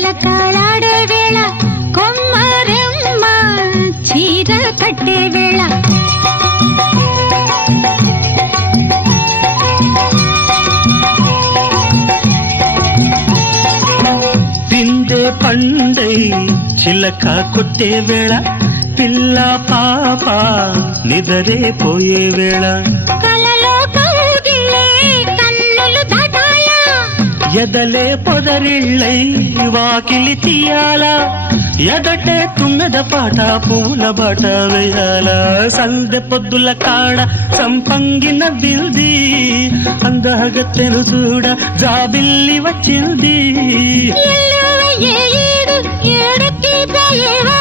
జలకాలాడే వేళ కొమ్మరెమ్మ చీర కట్టే వేళ పిందే పండై చిలక కొట్టే వేళ పిల్ల పాప నిదరే పోయే వేళ కలలో కౌగిలే కన్నులు దాటాయా ఎదలే పొదరిళ్ళై వాకిలి తీయాలా ఎదటే తుమ్మెద పాట పూల బాట వేయాల సందె పొద్దుల కాడ సంపంగిన బిల్ది అందగత్తెను చూడ జాబిల్లి వచ్చింది ఏడుకి పోయేవా